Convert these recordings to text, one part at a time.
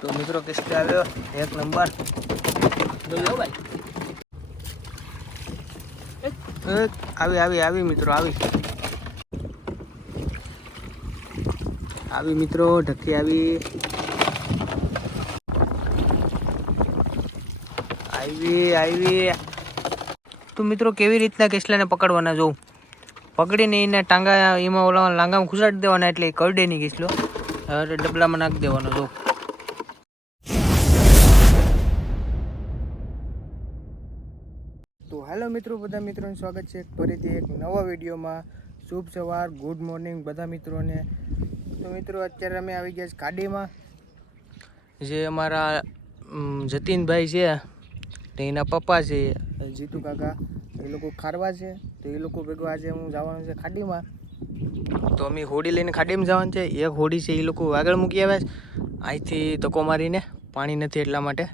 તો મિત્રો કિસ્તે આવ્યો? એક નંબર. આવી આવી આવી મિત્રો આવી. આવી મિત્રો ઢકી આવી. આવી આવી. તો મિત્રો કેવી રીતના કેસલાને પકડવાના જોઉં? પકડીને એને ટાંગા એમાં ઓલા લાંગામાં ખુસાડી દેવાના એટલે એ કરડે નહીં કિસલો. ડબલામાં નાખી દેવાનો જોઉં. તો હાલો મિત્રો, બધા મિત્રોનું સ્વાગત છે ફરીથી એક નવા વિડીયોમાં. શુભ સવાર, ગુડ મોર્નિંગ બધા મિત્રોને. તો મિત્રો, અત્યારે અમે આવી ગયા છે ગાડીમાં જે અમારા જતીનભાઈ છે તો એના પપ્પા છે, જીતુ કાકા. એ લોકો ખારવા છે, તો એ લોકો ભેગું આજે હું જવાનું છે ખાડીમાં. તો અમે હોડી લઈને ખાડીમાં જવાનું છે. એક હોડી છે એ લોકો આગળ મૂકી આવ્યા છે. અહીંથી તકો મારીને પાણી નથી એટલા માટે.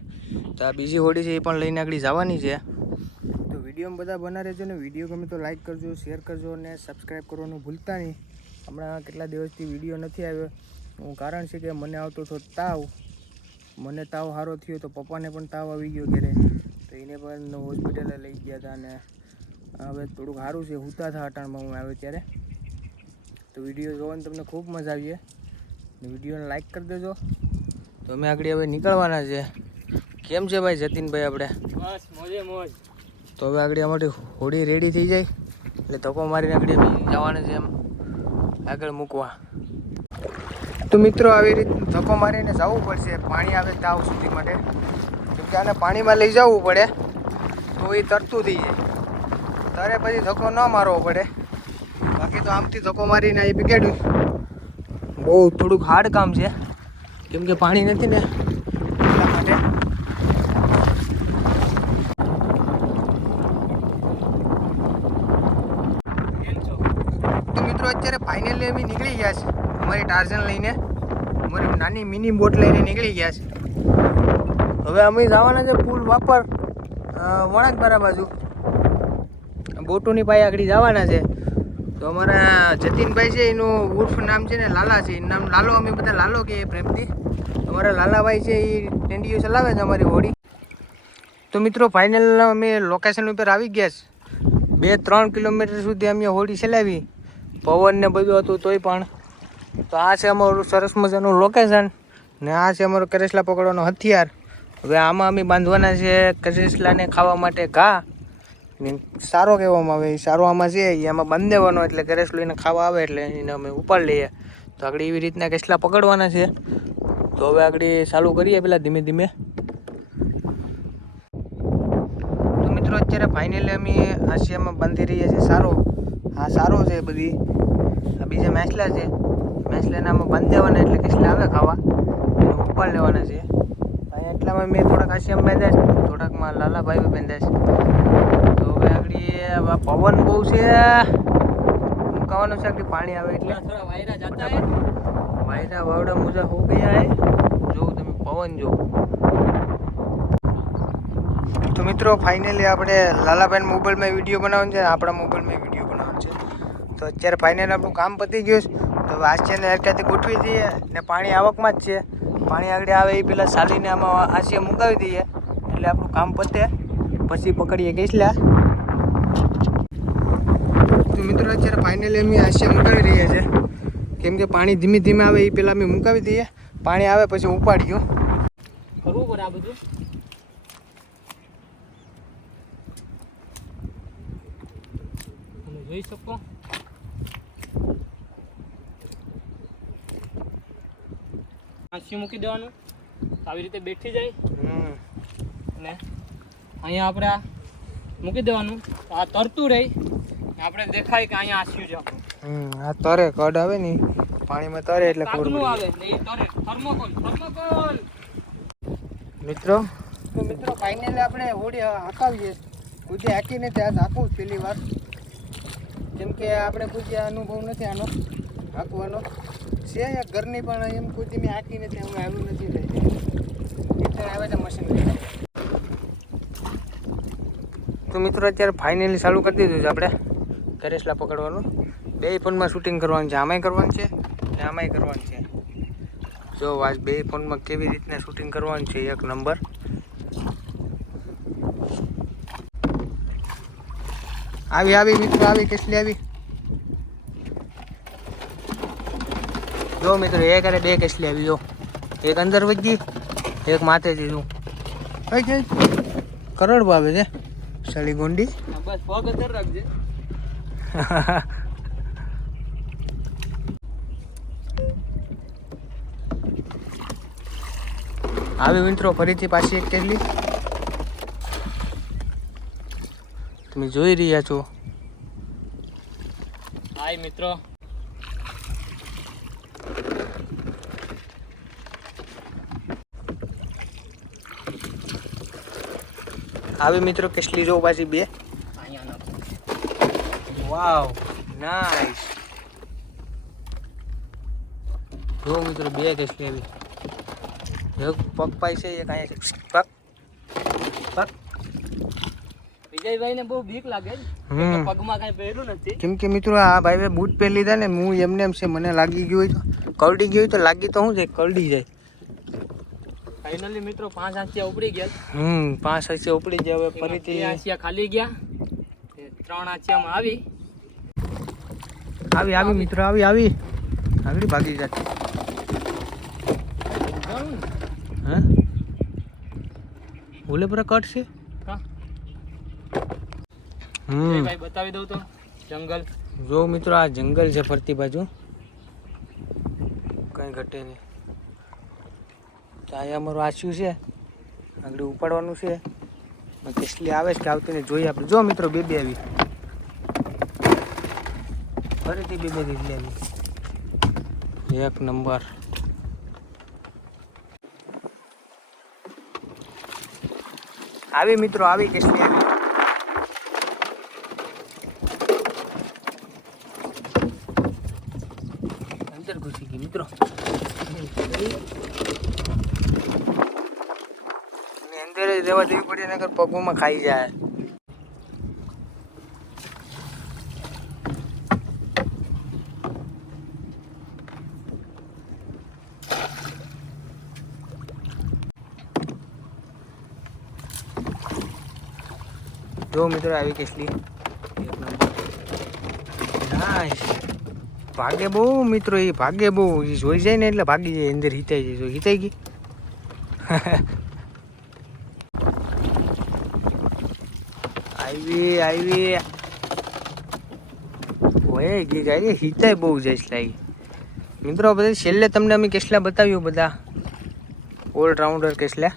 તો આ બીજી હોડી છે એ પણ લઈને આગળ જવાની છે. વિડીયોમાં બધા બના રહેજો ને વીડિયો ગમે તો લાઈક કરજો શેર કરજો અને સબસ્ક્રાઈબ કરવાનું ભૂલતા નહીં. હમણાં કેટલા દિવસથી વીડિયો નથી આવ્યો. હું કારણ છે કે મને આવતો હતો તાવ. મને તાવ સારો થયો તો પપ્પાને પણ તાવ આવી ગયો ઘરે. તો એને પણ હોસ્પિટલે લઈ ગયા હતા અને હવે થોડુંક સારું છે. હુતા હતા અટાણમાં હું આવ્યો ત્યારે. તો વીડિયો જોવાની તમને ખૂબ મજા આવી ને વિડીયોને લાઈક કરી દેજો. તો અમે આગળ હવે નીકળવાના છે. કેમ છે ભાઈ જતીનભાઈ આપણે? બસ, મોજે મોજ. તો હવે આગળ અમારી હોડી રેડી થઈ જાય. એટલે ધક્કો મારીને આગળ જવાનું છે એમ. આગળ મૂકવા. તો મિત્રો, આવી રીતે ધક્કો મારીને જવું પડશે. પાણી આવે તાવ સુધી માટે. કેમ કે આને પાણીમાં લઈ જવું પડે. તો એ તરતું થઈ જાય. તારે પછી ધક્કો ન મારવો પડે. બાકી તો આમથી ધક્કો મારીને એ બિગેડ્યું બહુ થોડુંક હાર્ડ કામ છે. કેમ કે પાણી નથી ને એટલા માટે કેમ છો તો મિત્રો અત્યારે ફાઇનલી અમે નીકળી ગયા છે. અમારી ટાર્ઝન લઈને, અમારી નાની મિની બોટ લઈને નીકળી ગયા છે. હવે અમે જવાના છે પુલ વાપર વણાકબારા બાજુ. બોટોની પાસે આગળ જવાના છે. તો અમારા જતીનભાઈ છે, એનું ઉર્ફ નામ છે ને લાલા છે. એનું નામ લાલો, અમે બધા લાલો કે પ્રેમથી. અમારા લાલાભાઈ છે, એ ટેન્ડીઓ ચલાવે છે અમારી હોડી. તો મિત્રો ફાઇનલ અમે લોકેશન ઉપર આવી ગયા છે. બે, ત્રણ કિલોમીટર સુધી અમે હોડી ચલાવી. પવન ને બધું હતું તોય પણ. તો આ છે અમારું સરસ મજાનું લોકેશન ને આ છે અમારું કરેસલા પકડવાનો હથિયાર. હવે આમાં અમે બાંધવાના છે કરેસલાને ખાવા માટે ઘા. સારો કહેવામાં આવે સારો આમાં છે, એ આમાં બાંધી દેવાનો એટલે કરેસલો એને ખાવા આવે એટલે એને અમે ઉપાડ લઈએ. તો આગળ એવી રીતના કેસલા પકડવાના છે. તો હવે આગળ ચાલુ કરીએ પેલા ધીમે ધીમે. તો મિત્રો, અત્યારે ફાઇનલી અમે આશિયામાં બાંધી રહીએ છીએ સારો. હા, સારો છે બધી. આ બીજા મેસલા છે. મેસલાને બંધ દેવાના એટલે કિસલા આવે ખાવા. એને ઉપાડ લેવાના છે. અહીંયા એટલામાં મેં થોડાક આશિયામ બાંધ્યા છે. થોડાકમાં લાલાભાઈ બાંધ્યા છે. તો હવે આગળ પવન બહુ છે. મુકાવાનું છે આગળ પાણી આવે એટલે. વાયરા વાયરા વાવડા મુજા હો ગયા હે. જો તમે પવન જો. તો મિત્રો ફાઇનલી આપણે લાલાભાઈ મોબાઈલમાં વીડિયો બનાવવાનો છે. આપણા મોબાઈલમાં વીડિયો તો અત્યારે ફાઇનલ આપણું કામ પતી ગયું છે. તો આસિયાને હરકાથી ગોઠવી દઈએ ને પાણી આવકમાં જ છે. પાણી આગળ આવે એ પહેલાં સાલીને આમાં આસિયા મુકાવી દઈએ. એટલે આપણું કામ પતે. પછી પકડીએ ગેસલા તો મિત્રો અત્યારે ફાઇનલ અમે આસિયા મુકાવી રહ્યા છે. કેમ કે પાણી ધીમે ધીમે આવે એ પહેલાં અમે મુકાવી દઈએ. પાણી આવે પછી ઉપાડીએ કરવું પડે આ બધું? જોઈ શકો? આંસી મૂકી દેવાનું. આવી રીતે બેઠી જાય. અને અહીંયા આપણે આ મૂકી દેવાનું. આ તરતું રહી. આપણે દેખાય કે અહીંયા આસ્યું છે આપણું. આ તરે કડ આવે ને પાણીમાં તરે એટલે કાકનું આવે ને એ તરે. Thermocol thermocol. મિત્રો? તો મિત્રો ફાઇનલી આપણે હોડી હાંકાવીએ કુદી હાકીને ત્યાં હાકું પેલી પહેલી વાર. કેમ કે આપણે કોઈ અનુભવ નથી આનો, હાંકવાનો. છે ઘરની પણ એમ કોઈ મેં હાંકી નથી હું આવ્યું નથી એટલે આવે છે મશીન તો મિત્રો અત્યારે ફાઇનલી ચાલુ કરી દીધું છે આપણે. કરેસલા પકડવાનું. બે ફોનમાં શૂટિંગ કરવાનું છે, આમાંય કરવાનું છે ને આમાંય કરવાનું છે. જો, આજ બે ફોનમાં કેવી રીતના શૂટિંગ કરવાનું છે, એક નંબર આવી આવી મિત્રો આવી કેટલી આવી? જો મિત્રો એક અરે બે કેસલી આવી જો. એક અંદર વધી એક માથે જીધું કરોડ ભાવે છે. સળી ગુંડી. બસ પગ અંદર રાખજે. આવી મિત્રો ફરીથી પાછી એક કેટલી? તમે જોઈ રહ્યા છો. હાય મિત્રો. આવી મિત્રો કેટલી જો પાછી બે? વાવ નાઈસ જો મિત્રો બે કેટલી આવી. એક પગ પાય છે એક અહીંયા છે. પગ પગ. વિજયભાઈને બહુ બીક લાગે. પગમાં કાંઈ પહેર્યું નથી. કેમ કે મિત્રો આ ભાઈએ બૂટ પહેરી લીધા ને હું એમને એમ છે મને લાગી ગયું હોય તો કરડી ગયું હોય તો લાગી તો શું છે કરડી જાય. ફાઇનલી મિત્રો પાંચ આંસિયા ઉપડી ગયા. હમ પાંચ આંસિયા ઉપડી ગયા હવે ફરીથી આંસિયા ખાલી ગયા. ત્રણ આંસિયામાં આવી. આવી આવી મિત્રો આવી આવી. આગળ ભાગી ને? હા? ઓલે પર કટ છે? વિજયભાઈ બતાવી દઉં તો. જંગલ. જો મિત્રો આ જંગલ છે ફરતી બાજુ. કઈ ઘટે નહીં. તો અહીંયા અમારું આસ્યું છે. આગળ ઉપાડવાનું છે. કેસલી આવે છે કે આવતી ને જોઈએ આપણે. જો મિત્રો બે બે આવી. ફરીથી બે બે કેટલી આવી એક નંબર. આવી મિત્રો આવી કેટલી આવી અંદર ઘૂસી ગઈ મિત્રો અંદર રહેવા દેવી પડી નગર પગમાં ખાઈ જાય. જો મિત્રો આવી કેટલી. ભાગે બહુ મિત્રો એ, ભાગે બહુ. એ જોઈ જાય ને એટલે ભાગી જાય, અંદર હિતાઈ જાય. હિતાઈ ગઈ. આવી. આવી ઓય ગઈ ગાય હિતાઈ બહુ છે લાગી મિત્રો બધા છેલ્લે તમને અમે કેટલા બતાવ્યું બધા? ઓલરાઉન્ડર કેટલા?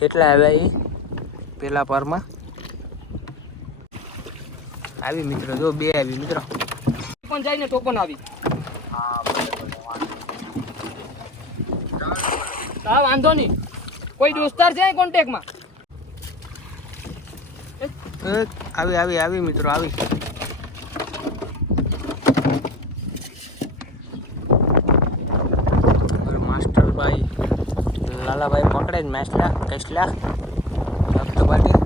કેટલા આવ્યા એ પેલા પારમાં? આવી મિત્રો જો બે આવી મિત્રો. પણ જાય ને તો પણ આવી હા વાંધો નહીં. કોઈ દોસ્તાર છે કોન્ટેક્ટમાં? આવી આવી આવી મિત્રો, આવી. માસ્ટરભાઈ લાલાભાઈ પકડે જ મેસલા કેસલા રક્તબાટી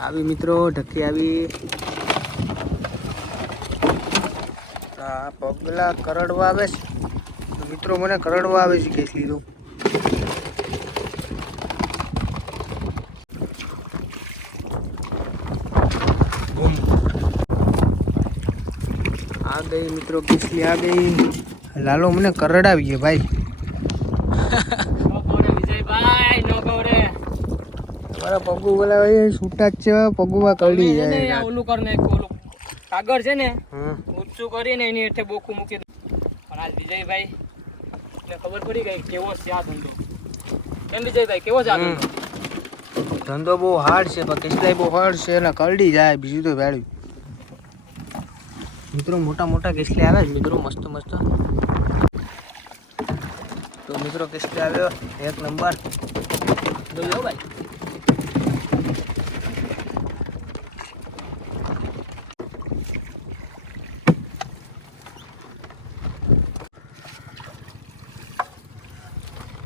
આવી મિત્રો, ઢકી આવી. પગલા કરડવા આવે છે. મિત્રો મને કરડવા આવે છે કેસ લીધું આ ગઈ મિત્રો કેસલી આ ગઈ? લાલો મને કરડાવી છે ભાઈ. મારા પગુ બોલા છૂટા જ છે પગુમાં કરડી જાય. ઓલું કર ને ઓલું કાગળ છે ને ઊંચું કરીને એની હેઠે બોકું મૂકી દો પણ વિજયભાઈ ને ખબર પડી ગઈ કેવો છે આ ધંધો. કેમ વિજયભાઈ કેવો છે આ ધંધો? ધંધો બહુ હાર્ડ છે પણ કેટલાય બહુ હાર્ડ છે અને કરડી જાય બીજું તો વેળ્યું મિત્રો મોટા મોટા કેસલી આવે છે મિત્રો મસ્ત મસ્ત. તો મિત્રો કેસલી આવ્યો એક નંબર જોયો ભાઈ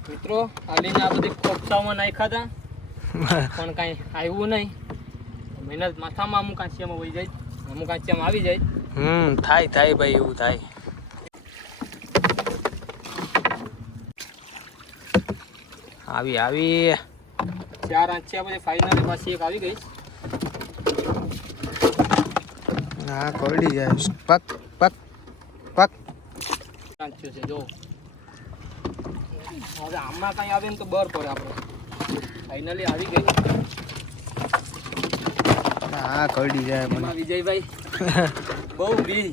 મિત્રો કોપસાઓમાં નાખ્યા હતા પણ કાંઈ આવ્યું નહીં. મહેનત માથામાં અમુક આંસિયામાં વહી જાય. અમુક આંસિયામાં આવી જાય. હમ થાય થાય ભાઈ એવું થાય. આવી આવી. ચાર આંચિયા પછી ફાઇનલી પાછી એક આવી ગઈ. હા કરડી જાય. પક પક પક. આંસિયો છે જો. હવે આમાં કાંઈ આવે ને તો બર પડે આપણે. ફાઇનલી આવી ગઈ. હા કરડી જાય મને. વિજયભાઈ બહુ બી.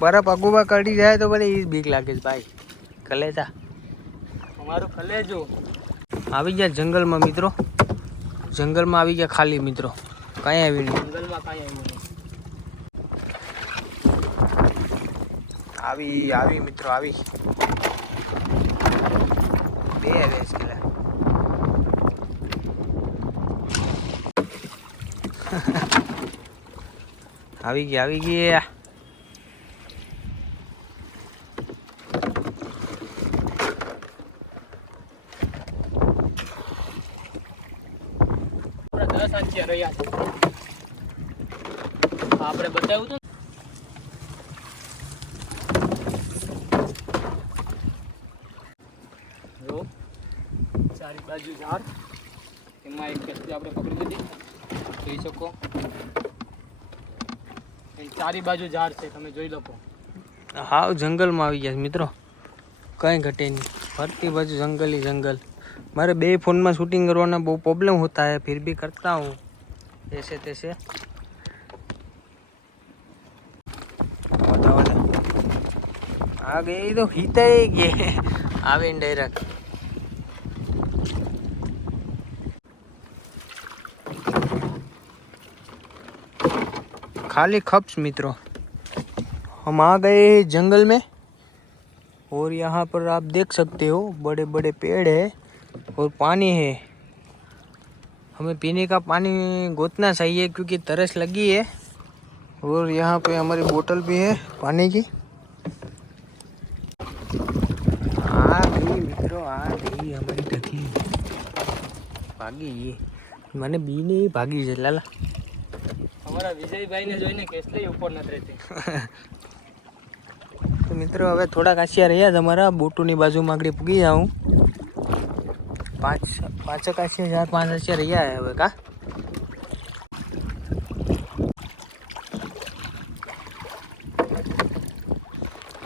બરફ અગુબા કરડી જાય તો પછી એ બીક લાગે છે ભાઈ. કલેજા. અમારું કલેજો. આવી ગયા જંગલમાં મિત્રો. જંગલમાં આવી ગયા ખાલી મિત્રો. કાંઈ આવી નહીં. જંગલમાં કાંઈ આવ્યું નહીં. આવી આવી મિત્રો આવી. આવી ગયા આવી ગયા. આપણા બતાવ્યું હતું ને? જો ચારી બાજુ ઝાડ એમાં એક કસ્તી આપણે પકડી લીધી જોઈ શકો એ ચારી બાજુ ઝાડ છે, તમે જોઈ લો હાવ જંગલમાં આવી ગયા મિત્રો. કંઈ ઘટે નહીં. ફરતી બાજુ જંગલી જંગલ. મારે બે ફોનમાં શૂટિંગ કરવાના બહુ પ્રોબ્લેમ હોતા હે, ફિર ભી કરતા હું. એસે તેસે. આ ગઈ તો હિતાઈ ગયે આવે ડાયરેક્ટ खाली खप्स, मित्रों। हम आ गए जंगल में, और यहाँ पर आप देख सकते हो बड़े बड़े पेड़ है और पानी है। हमें पीने का पानी गोतना चाहिए, क्योंकि तरस लगी है। और यहाँ पे हमारी बोतल भी है पानी की। आ गई, मित्रों, आ गई हमारी टकी भागी ये मैंने बी नहीं भागी जलाला અમારા વિજયભાઈને જોઈને કેસલી ઉપર નથી રહેતી. તો મિત્રો, હવે થોડાક આસિયા રહ્યા જ અમારા. બોટુની બાજુમાં આગળ પૂગી જાઉં. પાંચ પાંચક આસિયા ચાર પાંચ આસિયા રહ્યા હવે, કા?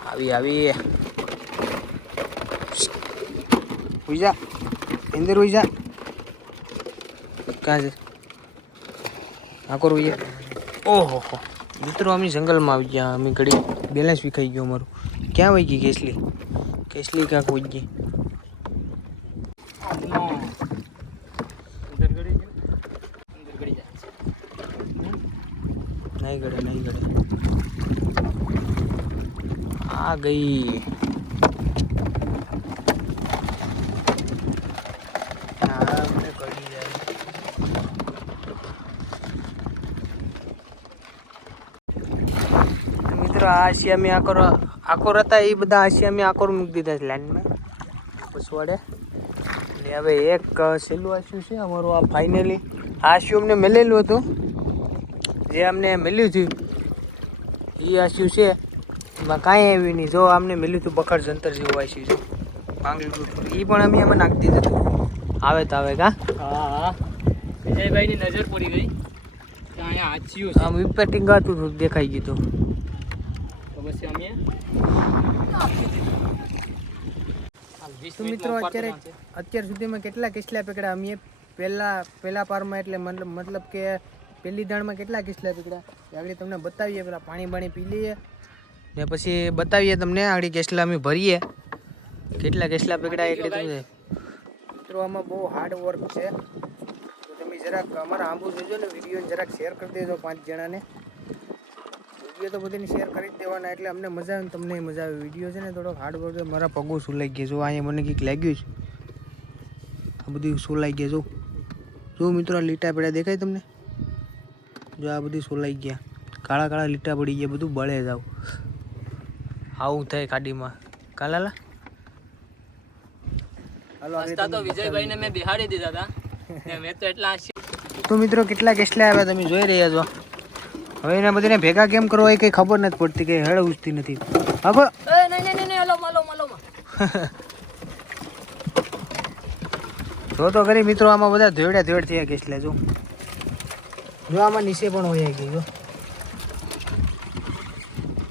આવી આવી. ઉઈ જા. અંદર ઉઈ કાં છે આકોર જા. ઓહો હો મિત્રો અમે જંગલમાં આવી ગયા. અમે ઘડી બેલેન્સ વિખાઈ ગયો અમારું. ક્યાં વહી ગઈ કેસલી? કેસલી ક્યાંક વહી ગઈ? નહીં ગળે નહીં ગળે આ ગઈ આ મને ગળી જાય તો મિત્રો આ આશિયા મેં આકોર આકોર હતા એ બધા આશિયા મેં આકોર મૂકી દીધા છે લાઈનમાં. પછવાડે ને હવે એક છેલ્લું આશિયું છે અમારું આ ફાઇનલી આ આશિયું અમને મળેલું હતું. જે અમને મળ્યું હતું એ આશિયું છે. એમાં કાંઈ આવ્યું નહીં. જો અમને મળ્યું હતું બખડ જંતર જેવું આશિયું છે. પાંગલું એ પણ અમે એમાં નાખી દીધું હતું આવે તો આવે કા? હા હા. વિજયભાઈની નજર પડી ગઈ. અહીંયા આચ્યું આમ વિપેટિંગ હતું દેખાઈ ગયું હતું તો પછી અમે આ તો મિત્રો અત્યારે અત્યાર સુધીમાં કેટલા કિસલા પકડ્યા? અમે પહેલા પહેલા પારમાં એટલે મતલબ મતલબ કે પહેલી દાણમાં કેટલા કિસ્લા પકડ્યા? એ આગળ તમને બતાવીએ પેલા પાણી બાણી પી લઈએ. ને પછી બતાવીએ તમને આગળ કેસલા અમે ભરીએ. કેટલા કેસલા પકડ્યા એટલે તમને મિત્રો આમાં બહુ હાર્ડ વર્ક છે. તો તમે જરાક અમારા આંબુ જોજો ને વિડીયોને જરાક શેર કરી દેજો પાંચ જણાને. વીડિયો તો બધાને શેર કરી જ દેવાના એટલે અમને મજા આવે તમને મજા આવે. વીડિયો છે ને થોડોક હાર્ડ વર્ક મારા પગો સુલાઈ ગયા જો અહીંયા મને કંઈક લાગ્યું છે. આ બધું સોલાઈ ગયા જો. જો મિત્રો આ લીટા પડ્યા દેખાય તમને? જો આ બધું સોલાઈ ગયા. કાળા કાળા લીટા પડી ગયા. બધું બળે જાવ આવું. થાય ખાડીમાં. કાલાલા તો વિજયભાઈને મેં બિહાડી દીધા હતા. મેં તો એટલા તો મિત્રો કેટલા કેસલા આવ્યા તમે જોઈ રહ્યા છો? હવે એના બધાને ભેગા કેમ કરવા એ કંઈ ખબર નથી પડતી કે હેડ ઉજતી નથી. હલો જો તો ખરી મિત્રો આમાં બધા ધોડ્યા ધોયડ થયા કેસલા લેજો જો આમાં નીચે પણ હોય ગઈ જો.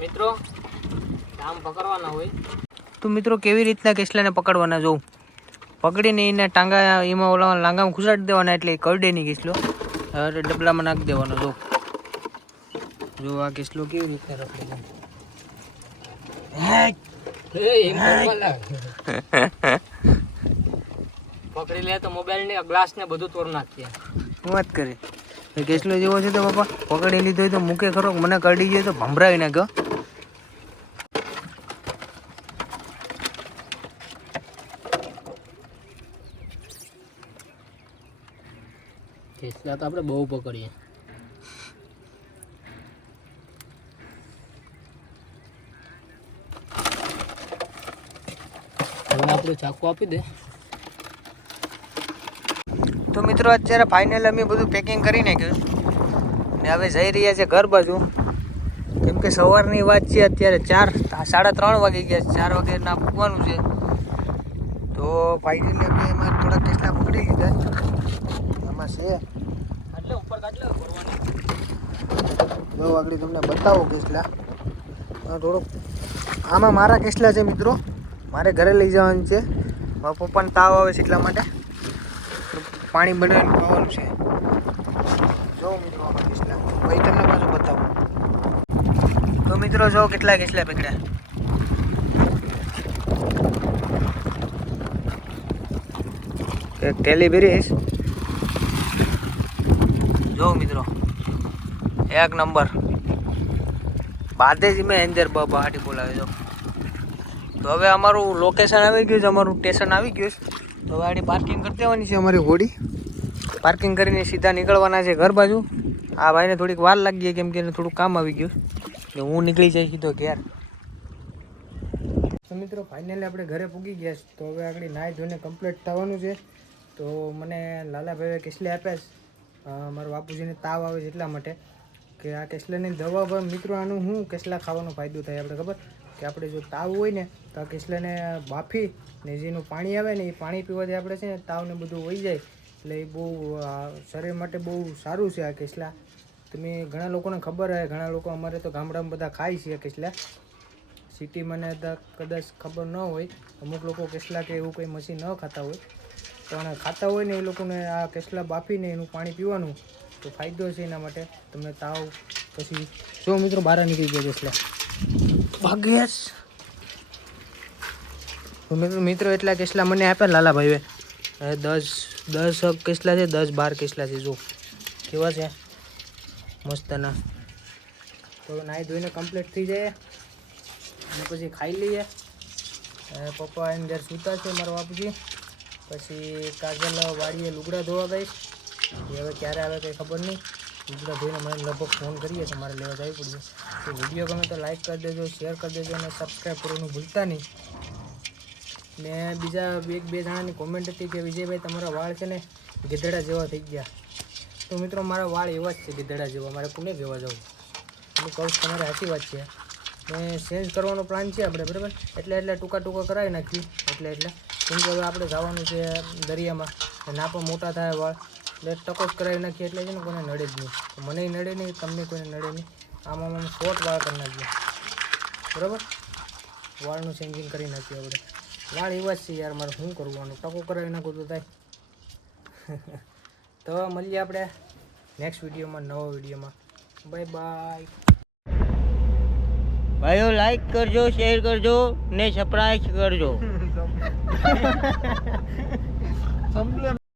મિત્રો આમ પકડવાના હોય. તો મિત્રો કેવી રીતના કેસલાને પકડવાના જોઉં પકડીને એને ટાંગા એમાં ઓલા લાંગામાં ખુસાડી દેવાના એટલે એ કરડે નહીં કેસલો. ડબલામાં નાખી દેવાનો જો. જો આ કેસલો કેવી રીતે રખડે. પકડી લે તો મોબાઈલ ને ગ્લાસ ને બધું તોડ નાખીએ વાત કરે? કેસલો જેવો છે તો બાપા પકડી લીધો હોય તો મૂકે ખરો મને કરડી ગયો તો ભંભરાવી નાખ્યો કેસલા તો આપણે બહુ પકડીએ હવે આપણે ચાકુ આપી દે. તો મિત્રો અત્યારે ફાઇનલ અમે બધું પેકિંગ કરી નાખ્યું. ને હવે જઈ રહ્યા છે ઘર બાજુ. કેમ કે સવારની વાત છે અત્યારે ચાર સાડા ત્રણ વાગી ગયા છે. ચાર વાગે ના પૂગવાનું છે. તો ફાઇનલી અમે એમાં થોડા કેટલા પકડી લીધા. એમાં છે. એટલે ઉપર કાઢ ભરવાની. જો આગળ તમને બતાવો કેસલા થોડોક આમાં મારા કેસલા છે મિત્રો? મારે ઘરે લઈ જવાનું છે. મારા પપ્પાને તાવ આવે છે એટલા માટે. પાણી બનાવીને ખાવાનું છે. જો મિત્રો ભાઈ, તમને પાછું બતાવું. તો મિત્રો, જો કેટલા કેટલા પકડ્યા એક ટેલીબેરીસ જો મિત્રો, એક નંબર. બાદે જ મેં અંદર બહાટી બોલાવે, જો. તો હવે અમારું લોકેશન આવી ગયું છે, અમારું સ્ટેશન આવી ગયું છે. તો હવે આડી પાર્કિંગ કરી દેવાની છે અમારી હોડી. પાર્કિંગ કરીને સીધા નીકળવાના છે ઘર બાજુ. આ ભાઈને થોડીક વાર લાગી ગઈ કેમ કે એને થોડું કામ આવી ગયું. એટલે હું નીકળી જઈ સીધો ઘેર. તો મિત્રો ફાઇનલી આપણે ઘરે પૂગી ગયા છે. તો હવે આગળ નાહી ધોઈને કમ્પ્લીટ થવાનું છે. તો મને લાલાભાઈએ કેસલે આપ્યા છે. મારા બાપુજીને તાવ આવે છે એટલા માટે. કે આ કેસલાની દવા પર મિત્રો, આનું શું કેસલા ખાવાનો ફાયદો થાય, આપણે ખબર? કે આપણે જો તાવ હોય ને, તો કિસલેને બાફી ને જેનું પાણી આવે ને એ પાણી પીવાથી આપણે છે ને તાવને બધું વહી જાય. એટલે એ બહુ શરીર માટે બહુ સારું છે આ કેસલા. તમે ઘણા લોકોને ખબર હોય ઘણા લોકો અમારે તો ગામડામાં બધા ખાય છે કિસલા. કેસલા મને કદાચ ખબર ન હોય, અમુક લોકો કેસલા કે એવું કંઈ મશીન ન ખાતા હોય. પણ ખાતા હોય ને એ લોકોને આ કેસલા બાફીને એનું પાણી પીવાનું તો ફાયદો છે એના માટે. તમને તાવ પછી, જો મિત્રો બહાર નીકળી ગયો કેસલા. ભાગ્યેશ મિત્રો એટલા કેસલા મને આપ્યા લાલાભાઈએ દસ દસ કેસલા છે? દસ બાર કેસલા છે? જો, કેવા છે? મસ્તના. તો નાહી ધોઈને કમ્પ્લીટ થઈ જાય. અને પછી ખાઈ લઈએ. પપ્પા એની ઘેર સૂતા છે મારા બાપુજી. પછી કાજલ વાડીએ લુગડા ધોવા ગઈશ એ હવે ક્યારે આવે કંઈ ખબર નહીં. લુગડા ભાઈને મને લગભગ ફોન કરીએ તો મારે લેવા જવી પડશે. તો વીડિયો ગમે તો લાઈક કરી દેજો, શેર કરી દેજો અને સબસ્ક્રાઈબ કરવાનું ભૂલતા નહીં. ને બીજા એક બે જણાની કોમેન્ટ હતી કે, વિજયભાઈ, તમારા વાળ છે ને ગીધડા જેવા થઈ ગયા. તો મિત્રો, મારા વાળ એવા જ છે, ગીધડા જેવા. મારે કોને કહેવા જવું? હું કહું તમારે સાચી વાત છે. ને ચેન્જ કરવાનો પ્લાન છે આપણે, બરાબર? એટલે એટલે ટૂંકા ટૂંકા કરાવી નાખ્યું એટલે એટલે કેમ કે હવે આપણે જવાનું છે દરિયામાં. ના પણ મોટા થાય વાળ. એટલે જ કરાવી નાખીએ એટલે છે ને કોઈને નડે જ નહીં. મને નડે નહીં તમને કોઈને નડે નહીં. આમાં અમે શોર્ટ વાળ કરી નાખીએ. બરાબર? વાળનું ચેન્જિંગ કરી નાખીએ આપણે. વાળ એવા જ છે યાર મારે શું કરવાનું? ટકો કરાવી નાખું તો થાય. તો મળીએ આપણે નેક્સ્ટ વિડીયોમાં નવા વિડીયોમાં. બાય બાય ભાઈઓ લાઈક કરજો શેર કરજો ને સપ્રાઈઝ કરજો. કમ્પ્લેન